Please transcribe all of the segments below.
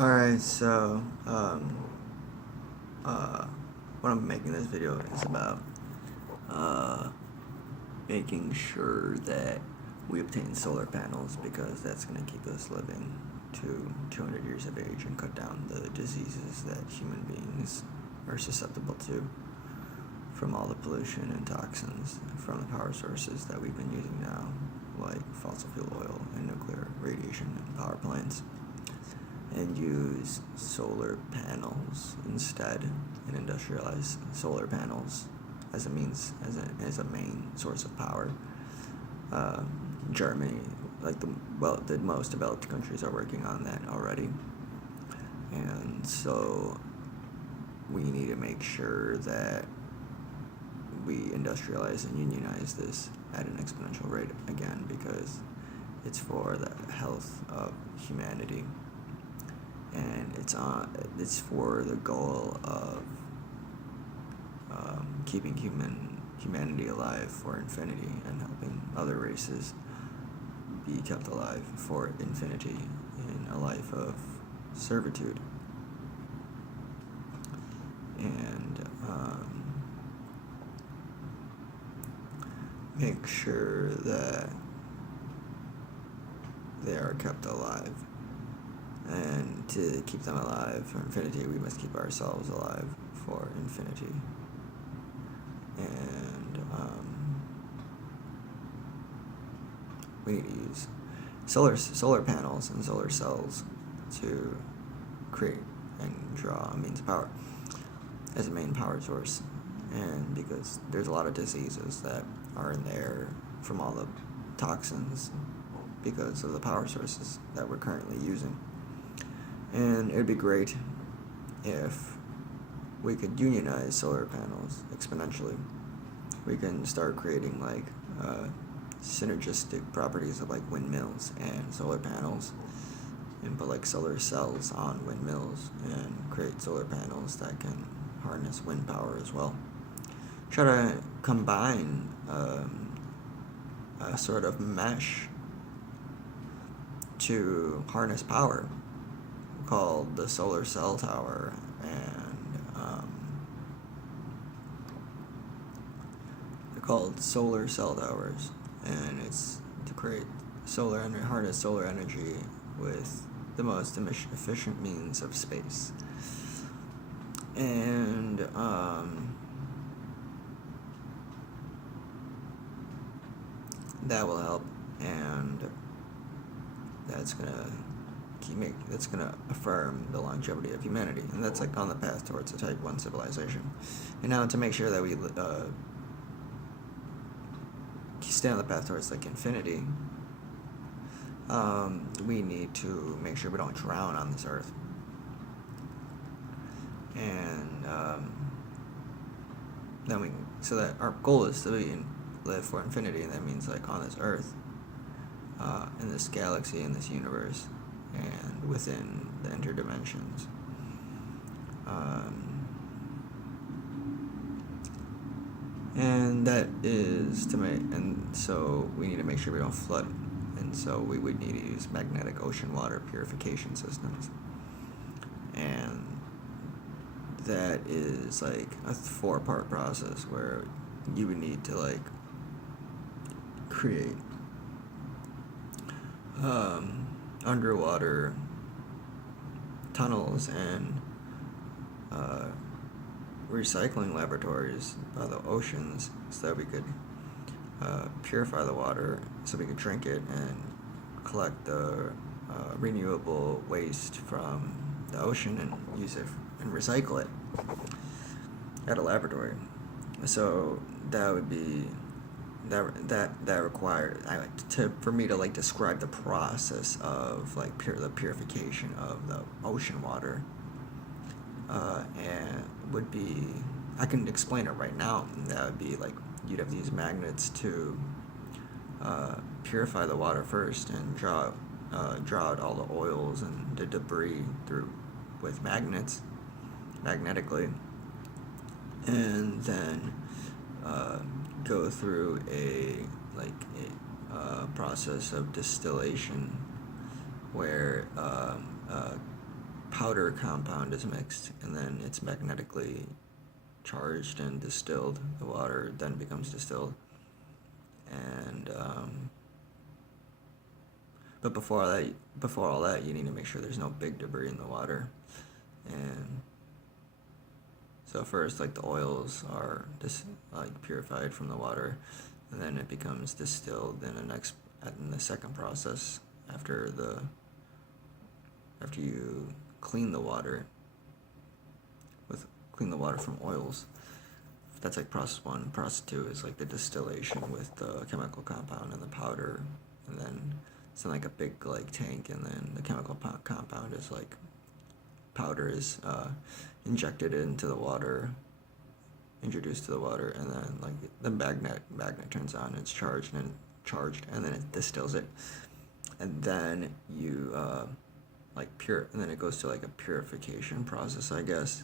Alright, so, uh, what I'm making this video is about, uh, making sure that we obtain solar panels because that's going to keep us living to 200 years of age and cut down the diseases that human beings are susceptible to from all the pollution and toxins from the power sources that we've been using now, like fossil fuel oil and nuclear radiation and power plants, and use solar panels instead, and industrialize solar panels as a main source of power. Uh, Germany, the most developed countries are working on that already, and so we need to make sure that we industrialize and unionize this at an exponential rate again, because it's for the health of humanity, and it's for the goal of keeping humanity alive for infinity and helping other races be kept alive for infinity in a life of servitude. And make sure that they are kept alive. And to keep them alive for infinity, we must keep ourselves alive for infinity. And we need to use solar panels and solar cells to create and draw a means of power as a main power source. And because there's a lot of diseases that are in the air from all the toxins because of the power sources that we're currently using. And it'd be great if we could unionize solar panels exponentially. We can start creating synergistic properties of like windmills and solar panels, and put like solar cells on windmills and create solar panels that can harness wind power as well. Try to combine a sort of mesh to harness power called the solar cell tower, and they're called solar cell towers, and it's to create harness solar energy with the most efficient means of space. And that will help, and that's gonna affirm the longevity of humanity, and that's like on the path towards a Type 1 civilization. And now, to make sure that we stay on the path towards like infinity, we need to make sure we don't drown on this earth. And so that our goal is to live for infinity, and that means like on this earth, in this galaxy, in this universe, and within the interdimensions. And that is and so we need to make sure we don't flood, and so we would need to use magnetic ocean water purification systems, and that is like a 4-part process where you would need to like create underwater tunnels and recycling laboratories by the oceans, so that we could purify the water, so we could drink it and collect the renewable waste from the ocean and use it and recycle it at a laboratory. So that would be that required for me to like describe the process of like the purification of the ocean water, and would be, I can explain it right now. That would be like you'd have to use magnets to purify the water first and draw out all the oils and the debris with magnetically, and then go through a process of distillation where powder compound is mixed, and then it's magnetically charged and distilled. The water then becomes distilled, and but before all that, you need to make sure there's no big debris in the water. And so first, like, the oils are just like purified from the water, and then it becomes distilled in the second process after you clean the water from oils. That's like process 1. Process 2 is like the distillation with the chemical compound and the powder, and then it's in like a big like tank, and then the chemical compound is like powder is injected into the water, introduced to the water, and then like the magnet turns on, it's charged, and then it distills it, and then you and then it goes to like a purification process, I guess,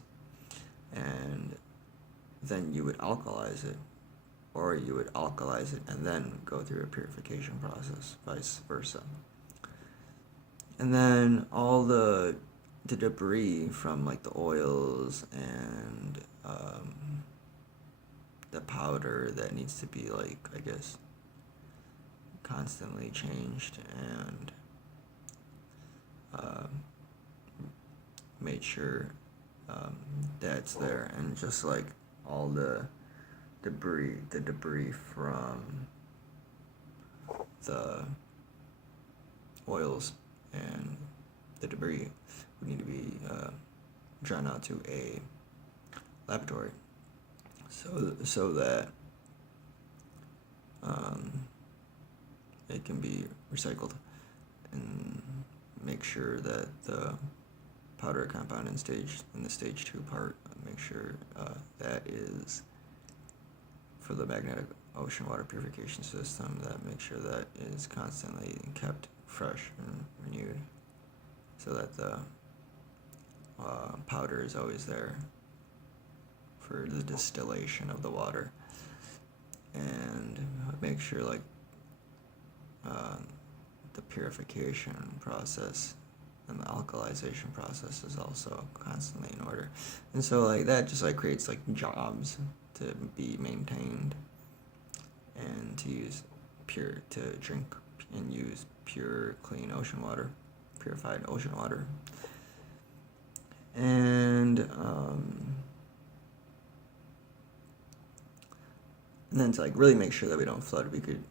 and then you would alkalize it, or you would alkalize it and then go through a purification process, vice versa. And then all the debris from like the oils and the powder that needs to be like, I guess, constantly changed and made sure that's there, and just like all the debris from the oils and the debris would need to be drawn out to a laboratory, so that it can be recycled, and make sure that the powder compound in the stage 2 part, make sure that is for the magnetic ocean water purification system, that make sure that is constantly kept fresh and renewed, so that the powder is always there for the distillation of the water, and make sure like the purification process and the alkalization process is also constantly in order. And so like that just like creates like jobs to be maintained, and to drink and use pure, clean ocean water, purified ocean water. And then to like really make sure that we don't flood, we could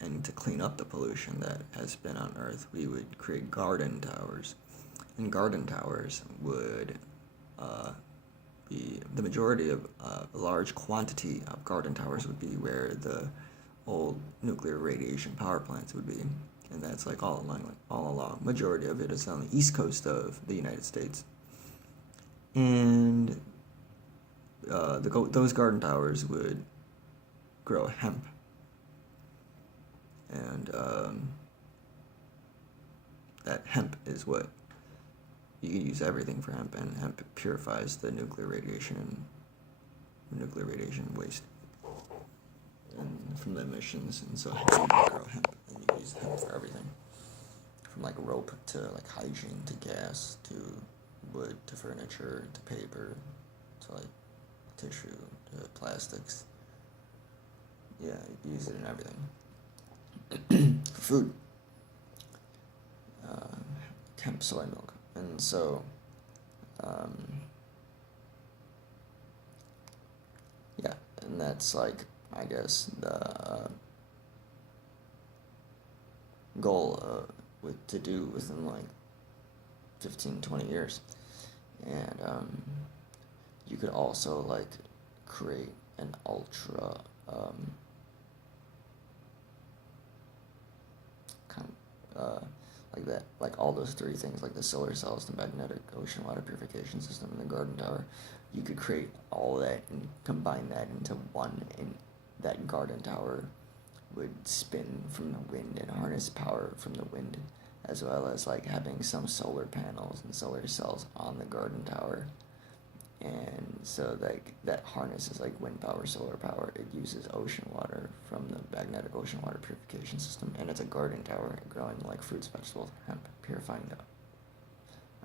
and to clean up the pollution that has been on Earth, we would create garden towers. And garden towers would be the majority of a large quantity of garden towers would be where the old nuclear radiation power plants would be, and that's like all along. Majority of it is on the east coast of the United States, and those garden towers would grow hemp. And that hemp is what you can use everything for hemp, and hemp purifies the nuclear radiation waste and from the emissions. And so you can grow hemp, and you can use hemp for everything, from like rope to like hygiene to gas to wood to furniture to paper to like tissue to plastics. Yeah, you can use it in everything. Food, hemp soy milk, and so yeah, and that's like, I guess, the goal to do within like 15-20 years. And you could also like create an ultra like that, like all those three things, like the solar cells, the magnetic ocean water purification system, and the garden tower. You could create all that and combine that into one, and that garden tower would spin from the wind and harness power from the wind, as well as like having some solar panels and solar cells on the garden tower. And so like that harnesses like wind power, solar power. It uses ocean water from the magnetic ocean water purification system, and it's a garden tower growing like fruits, vegetables, hemp, purifying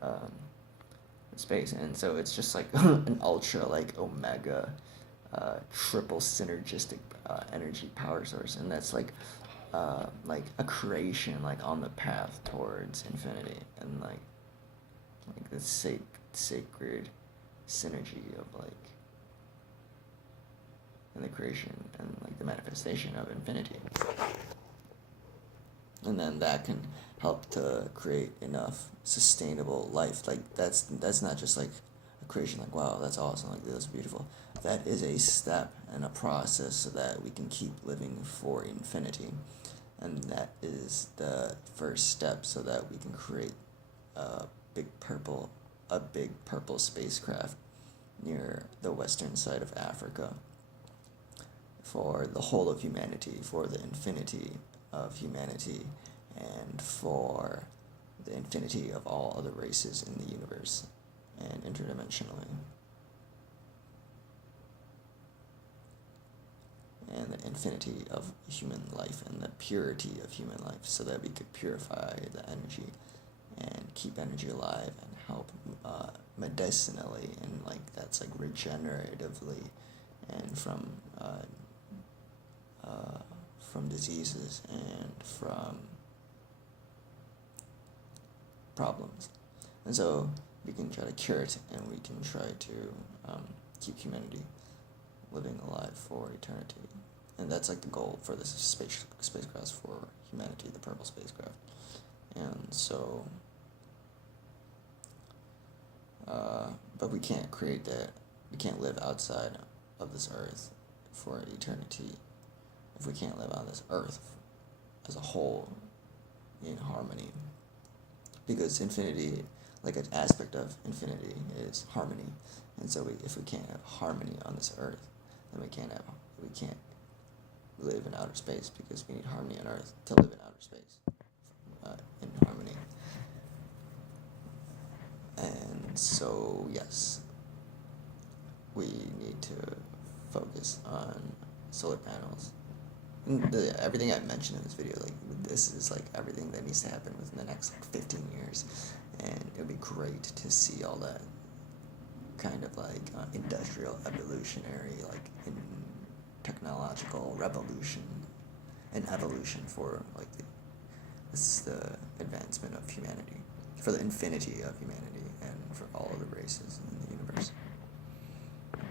um, space, and so it's just like an ultra like omega triple synergistic energy power source, and that's like a creation like on the path towards infinity, and like the sacred synergy of like and the creation and like the manifestation of infinity, and then that can help to create enough sustainable life. Like that's not just like a creation like wow that's awesome like that's beautiful. That is a step and a process so that we can keep living for infinity, and that is the first step so that we can create a big purple a big purple spacecraft near the western side of Africa for the whole of humanity, for the infinity of humanity, and for the infinity of all other races in the universe and interdimensionally. And the infinity of human life and the purity of human life so that we could purify the energy and keep energy alive and help medicinally and like that's like regeneratively and from diseases and from problems. And so we can try to cure it and we can try to keep humanity living alive for eternity. And that's like the goal for this spacecraft for humanity, the purple spacecraft. And so, but we can't create that. We can't live outside of this earth for eternity if we can't live on this earth as a whole in harmony. Because infinity, like an aspect of infinity, is harmony. And so if we can't have harmony on this earth, then we can't live in outer space because we need harmony on earth to live in outer space in harmony. And so yes, we need to focus on solar panels. Everything I mentioned in this video, like this is like everything that needs to happen within the next like 15 years, and it would be great to see all that kind of like industrial evolutionary like in technological revolution and evolution for like the advancement of humanity, for the infinity of humanity, and for all of the races. And